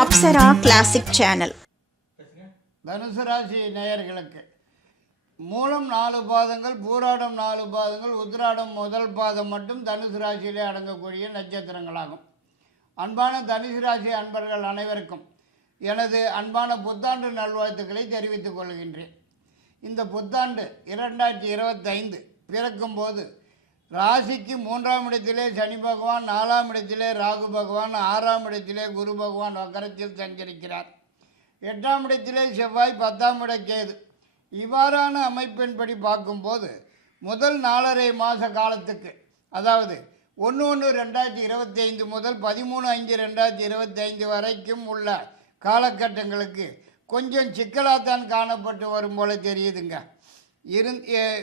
Apsara classic channel தனுசு ராசி நேயர்களுக்கு. மூலம் நாலு பாதங்கள் பூராடம் நாலு பாதங்கள் உத்திராடம் முதல் பாதம் மட்டும் தனுசு ராசியிலே அடங்கக்கூடிய நட்சத்திரங்களாகும். அன்பான தனுசு ராசி அன்பர்கள் அனைவருக்கும் எனது அன்பான புத்தாண்டு நல்வாழ்த்துக்களை தெரிவித்துக் கொள்கின்றேன். இந்த புத்தாண்டு இரண்டாயிரத்தி இருபத்தைந்து பிறக்கும்போது ராசிக்கு மூன்றாம் இடத்திலே சனி பகவான் நாலாம் இடத்திலே ராகு பகவான் ஆறாம் இடத்திலே குரு பகவான் வக்கரத்தில் சஞ்சரிக்கிறார். எட்டாம் இடத்திலே செவ்வாய் பத்தாம் இட கேது. இவ்வாறான அமைப்பின்படி பார்க்கும்போது முதல் நாலரை மாத காலத்துக்கு அதாவது ஒன்று ஒன்று ரெண்டாயிரத்தி இருபத்தி ஐந்து முதல் பதிமூணு அஞ்சு ரெண்டாயிரத்தி இருபத்தி ஐந்து வரைக்கும் உள்ள காலகட்டங்களுக்கு கொஞ்சம் சிக்கலாகத்தான் காணப்பட்டு வரும் போல தெரியுதுங்க. இருந்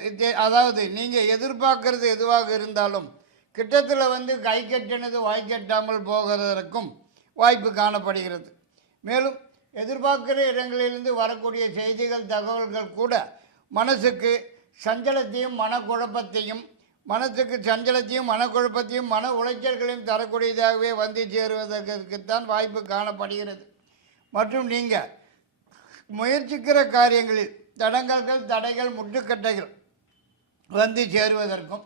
இது- அதாவது நீங்கள் எதிர்பார்க்கறது எதுவாக இருந்தாலும் கிட்டத்தில் வந்து கை கட்டினது வாய் கட்டாமல் போகிறதற்கும் வாய்ப்பு காணப்படுகிறது. மேலும் எதிர்பார்க்கிற இடங்களிலிருந்து வரக்கூடிய செய்திகள் தகவல்கள் கூட மனசுக்கு சஞ்சலத்தையும் மனக்குழப்பத்தையும் மனசுக்கு சஞ்சலத்தையும் மனக்குழப்பத்தையும் மன உளைச்சல்களையும் தரக்கூடியதாகவே வந்து சேருவதற்குத்தான் வாய்ப்பு காணப்படுகிறது. மற்றும் நீங்கள் முயற்சிக்கிற காரியங்களில் தடங்கல்கள் தடைகள் முட்டுக்கட்டைகள் வந்து சேருவதற்கும்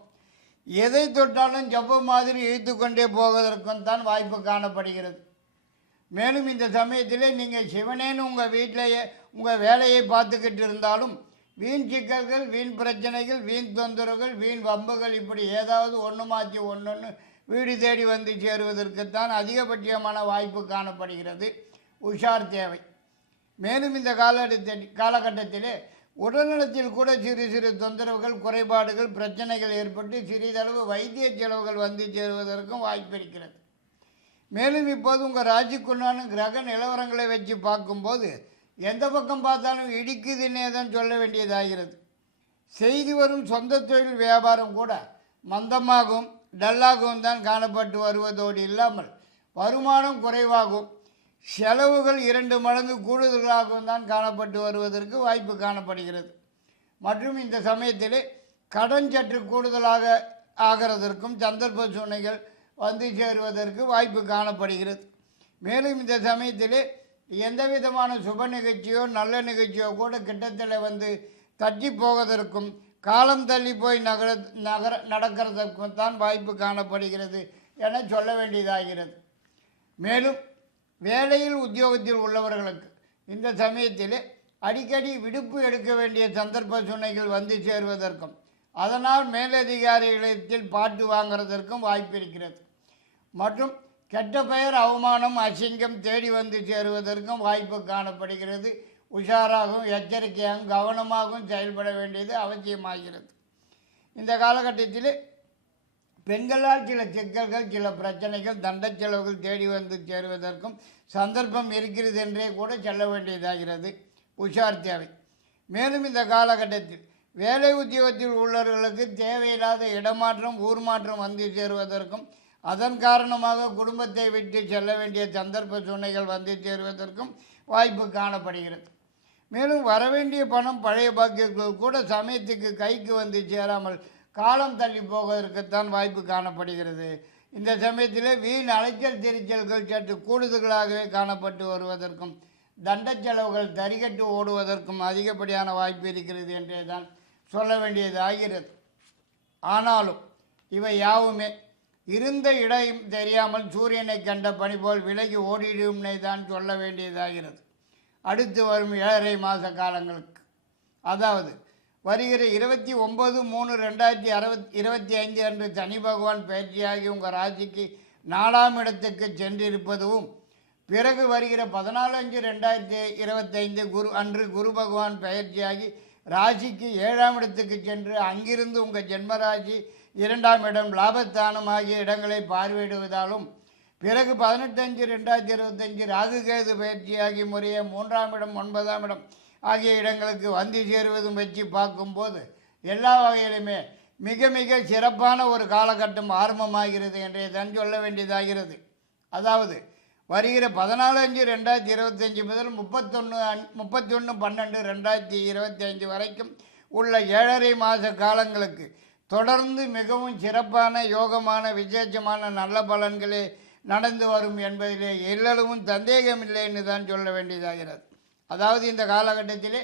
எதை தொட்டாலும் ஜப்ப மாதிரி இழுத்து கொண்டே போவதற்கும் தான் வாய்ப்பு காணப்படுகிறது. மேலும் இந்த சமயத்திலே நீங்கள் சிவனேன்னு உங்கள் வீட்டிலேயே உங்கள் வேலையை பார்த்துக்கிட்டு இருந்தாலும் வீண் சிக்கல்கள் வீண் பிரச்சனைகள் வீண் தொந்தரவுகள் வீண் வம்புகள் இப்படி ஏதாவது ஒன்று மாற்றி ஒன்று வீடு தேடி வந்து சேருவதற்குத்தான் அதிகபட்சமான வாய்ப்பு காணப்படுகிறது. உஷார் தேவை. மேலும் இந்த காலகட்டத்தில் காலகட்டத்திலே உடல்நலத்தில் கூட சிறு சிறு தொந்தரவுகள் குறைபாடுகள் பிரச்சனைகள் ஏற்பட்டு சிறிதளவு வைத்திய செலவுகள் வந்து சேருவதற்கும் வாய்ப்பு இருக்கிறது. மேலும் இப்போது உங்கள் ராஜிக்குள்ளான கிரக நிலவரங்களை வச்சு பார்க்கும்போது எந்த பக்கம் பார்த்தாலும் இடிக்குதுன்னே தான் சொல்ல வேண்டியதாகிறது. செய்து வரும் சொந்த தொழில் வியாபாரம் கூட மந்தமாகவும் டல்லாகவும் தான் காணப்பட்டு வருவதோடு இல்லாமல் வருமானம் குறைவாகும். செலவுகள் இரண்டு மடங்கு கூடுதலாகவும் தான் காணப்பட்டு வருவதற்கு வாய்ப்பு காணப்படுகிறது. மற்றும் இந்த சமயத்தில் கடன் சற்று கூடுதலாக ஆகிறதற்கும் சந்தர்ப்ப சூழ்நிலைகள் வந்து சேருவதற்கு வாய்ப்பு காணப்படுகிறது. மேலும் இந்த சமயத்தில் எந்த விதமான சுப நிகழ்ச்சியோ நல்ல நிகழ்ச்சியோ கூட கிட்டத்தில் வந்து தட்டி போவதற்கும் காலம் தள்ளி போய் நகர நகர நடக்கிறதற்கும் தான் வாய்ப்பு காணப்படுகிறது என சொல்ல வேண்டியதாகிறது. மேலும் வேலையில் உத்தியோகத்தில் உள்ளவர்களுக்கு இந்த சமயத்தில் அடிக்கடி விடுப்பு எடுக்க வேண்டிய சந்தர்ப்ப சுனைகள் வந்து சேருவதற்கும் அதனால் மேலதிகாரிகளிடத்தில் பாட்டு வாங்குறதற்கும் வாய்ப்பு இருக்கிறது. மற்றும் கெட்ட பெயர் அவமானம் அசிங்கம் தேடி வந்து சேருவதற்கும் வாய்ப்பு காணப்படுகிறது. உஷாராகவும் எச்சரிக்கையாகவும் கவனமாகவும் செயல்பட வேண்டியது அவசியமாகிறது. இந்த காலகட்டத்தில் பெண்களால் சில சிக்கல்கள் சில பிரச்சனைகள் தண்ட செலவுகள் தேடி வந்து சேருவதற்கும் சந்தர்ப்பம் இருக்கிறது என்றே கூட சொல்ல வேண்டியதாகிறது. உஷார் தேவை. மேலும் இந்த காலகட்டத்தில் வேலை உத்தியோகத்தில் உள்ளவர்களுக்கு தேவையில்லாத இடமாற்றம் ஊர் மாற்றம் வந்து சேருவதற்கும் அதன் காரணமாக குடும்பத்தை விட்டு செல்ல வேண்டிய சந்தர்ப்ப சூழ்நிலைகள் வந்து சேருவதற்கும் வாய்ப்பு காணப்படுகிறது. மேலும் வரவேண்டிய பணம் பழைய பாக்கியங்கள் கூட சமயத்துக்கு கைக்கு வந்து சேராமல் காலம் தள்ளி போவதற்குத்தான் வாய்ப்பு காணப்படுகிறது. இந்த சமயத்தில் வீண் அலைச்சல் தெரிச்சல்கள் சற்று கூடுதலாகவே காணப்பட்டு வருவதற்கும் தண்ட செலவுகள் தரிகட்டு ஓடுவதற்கும் அதிகப்படியான வாய்ப்பு இருக்கிறது என்றே தான் சொல்ல வேண்டியது ஆகிறது ஆனாலும் இவை யாவுமே இருந்த இடம் தெரியாமல் சூரியனை கண்ட பணி போல் விலகி ஓடிடும்னே தான் சொல்ல வேண்டியதாகிறது. அடுத்து வரும் ஏழரை மாத காலங்களுக்கு. அதாவது வருகிற இருபத்தி ஒம்பது மூணு ரெண்டாயிரத்தி அறுபத் இருபத்தி ஐந்து அன்று சனி பகவான் பயிற்சியாகி உங்கள் ராசிக்கு நாலாம் இடத்துக்கு சென்றிருப்பதும் பிறகு வருகிற பதினாலு அஞ்சு ரெண்டாயிரத்தி இருபத்தைந்து குரு அன்று குரு பகவான் பயிற்சியாகி ராசிக்கு ஏழாம் இடத்துக்கு சென்று அங்கிருந்து உங்கள் ஜென்மராசி இரண்டாம் இடம் லாபஸ்தானம் ஆகிய இடங்களை பார்வையிடுவதாலும் பிறகு பதினெட்டஞ்சு ரெண்டாயிரத்தி இருபத்தஞ்சு ராகுகேது பயிற்சியாகி முறைய மூன்றாம் இடம் ஒன்பதாம் இடம் ஆகிய இடங்களுக்கு வந்து சேருவதும் வச்சு பார்க்கும்போது எல்லா வகையிலுமே மிக மிக சிறப்பான ஒரு காலகட்டம் ஆரம்பமாகிறது என்றே தான் சொல்ல வேண்டியதாகிறது. அதாவது வருகிற பதினாலு அஞ்சு ரெண்டாயிரத்தி இருபத்தஞ்சி முதல் முப்பத்தொன்று முப்பத்தி ஒன்று பன்னெண்டு ரெண்டாயிரத்தி இருபத்தி அஞ்சு வரைக்கும் உள்ள ஏழரை மாத காலங்களுக்கு தொடர்ந்து மிகவும் சிறப்பான யோகமான விசேஷமான நல்ல பலன்களே நடந்து வரும் என்பதிலே எல்லளவும் சந்தேகமில்லை என்று தான் சொல்ல வேண்டியதாகிறது. அதாவது இந்த காலகட்டத்திலே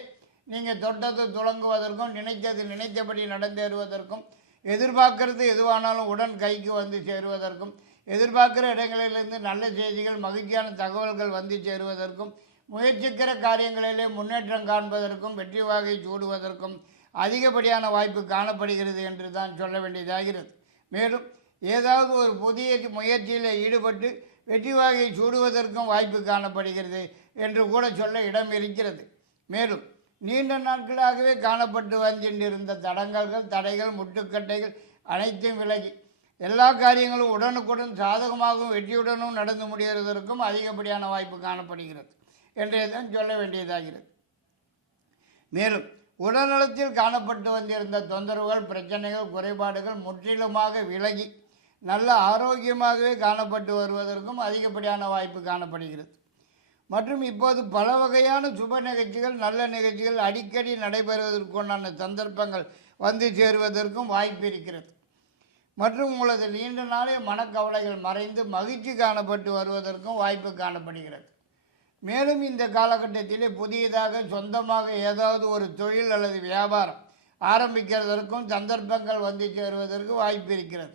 நீங்கள் தொட்டது துளங்குவதற்கும் நினைத்தது நினைத்தபடி நடந்தேறுவதற்கும் எதிர்பார்க்கறது எதுவானாலும் உடன் கைக்கு வந்து சேருவதற்கும் எதிர்பார்க்குற இடங்களிலிருந்து நல்ல செய்திகள் மகிழ்ச்சியான தகவல்கள் வந்து சேருவதற்கும் முயற்சிக்கிற காரியங்களிலே முன்னேற்றம் காண்பதற்கும் வெற்றி வாகை சூடுவதற்கும் அதிகப்படியான வாய்ப்பு காணப்படுகிறது என்று தான் சொல்ல வேண்டியதாகிறது. மேலும் ஏதாவது ஒரு புதிய முயற்சியில் ஈடுபட்டு வெற்றி வாகை சூடுவதற்கும் வாய்ப்பு காணப்படுகிறது என்று கூட சொல்ல இடம் இருக்கிறது. மேலும் நீண்ட நாட்களாகவே காணப்பட்டு வந்திருந்த தடங்கல்கள் தடைகள் முட்டுக்கட்டைகள் அனைத்தும் விலகி எல்லா காரியங்களும் உடனுக்குடன் சாதகமாகவும் வெற்றியுடனும் நடந்து முடிகிறதற்கும் அதிகப்படியான வாய்ப்பு காணப்படுகிறது என்றே தான் சொல்ல வேண்டியதாகிறது. மேலும் உடல்நலத்தில் காணப்பட்டு வந்திருந்த தொந்தரவுகள் பிரச்சனைகள் குறைபாடுகள் முற்றிலுமாக விலகி நல்ல ஆரோக்கியமாகவே காணப்பட்டு வருவதற்கும் அதிகப்படியான வாய்ப்பு காணப்படுகிறது. மற்றும் இப்போது பல வகையான சுப நிகழ்ச்சிகள் நல்ல நிகழ்ச்சிகள் அடிக்கடி நடைபெறுவதற்குண்டான சந்தர்ப்பங்கள் வந்து சேருவதற்கும் வாய்ப்பு இருக்கிறது. மற்றும் உங்களது நீண்ட நாளே மனக்கவலைகள் மறைந்து மகிழ்ச்சி காணப்பட்டு வருவதற்கும் வாய்ப்பு காணப்படுகிறது. மேலும் இந்த காலகட்டத்திலே புதியதாக சொந்தமாக ஏதாவது ஒரு தொழில் அல்லது வியாபாரம் ஆரம்பிக்கிறதற்கும் சந்தர்ப்பங்கள் வந்து சேருவதற்கு வாய்ப்பு இருக்கிறது.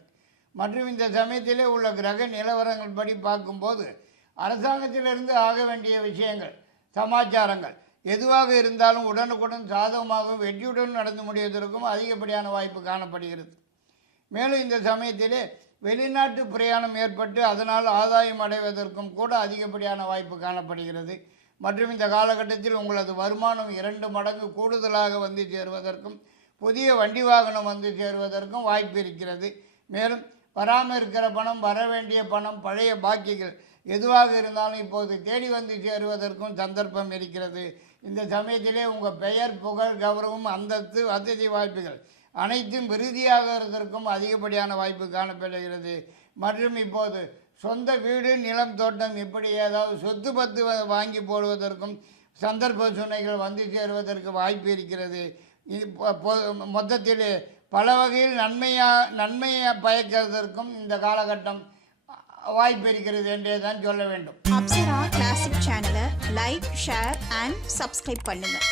மற்றும் இந்த சமயத்திலே உள்ள கிரக நிலவரங்கள் படி பார்க்கும்போது அரசாங்கத்திலிருந்து ஆக வேண்டிய விஷயங்கள் சமாச்சாரங்கள் எதுவாக இருந்தாலும் உடனுக்குடன் சாதகமாகவும் வெற்றியுடன் நடந்து முடிவதற்கும் அதிகப்படியான வாய்ப்பு காணப்படுகிறது. மேலும் இந்த சமயத்திலே வெளிநாட்டு பிரயாணம் ஏற்பட்டு அதனால் ஆதாயம் அடைவதற்கும் கூட அதிகப்படியான வாய்ப்பு காணப்படுகிறது. மற்றும் இந்த காலகட்டத்தில் உங்களது வருமானம் இரண்டு மடங்கு கூடுதலாக வந்து சேருவதற்கும் புதிய வண்டி வாகனம் வந்து சேருவதற்கும் வாய்ப்பு இருக்கிறது. மேலும் வராமல் இருக்கிற பணம் வர வேண்டிய பணம் பழைய பாக்கிகள் எதுவாக இருந்தாலும் இப்போது தேடி வந்து சேருவதற்கும் சந்தர்ப்பம் இருக்கிறது. இந்த சமயத்திலே உங்கள் பெயர் புகழ் கௌரவம் அந்தஸ்து வசதி வாய்ப்புகள் அனைத்தும் விருதியாகிறதற்கும் அதிகப்படியான வாய்ப்பு காணப்படுகிறது. மற்றும் இப்போது சொந்த வீடு நிலம் தோட்டம் இப்படி ஏதாவது சொத்து பத்து வாங்கி போடுவதற்கும் சந்தர்ப்ப சுனைகள் வந்து சேருவதற்கு வாய்ப்பு இருக்கிறது. இது மொத்தத்தில் பல வகையில் நன்மையாக நன்மையை பயக்கிறதற்கும் இந்த காலகட்டம் வாய்ப்பு இருக்கிறது என்றே தான் சொல்ல வேண்டும். அப்சரா கிளாசிக் சேனலை லைக் ஷேர் அண்ட் சப்ஸ்கிரைப் பண்ணுங்கள்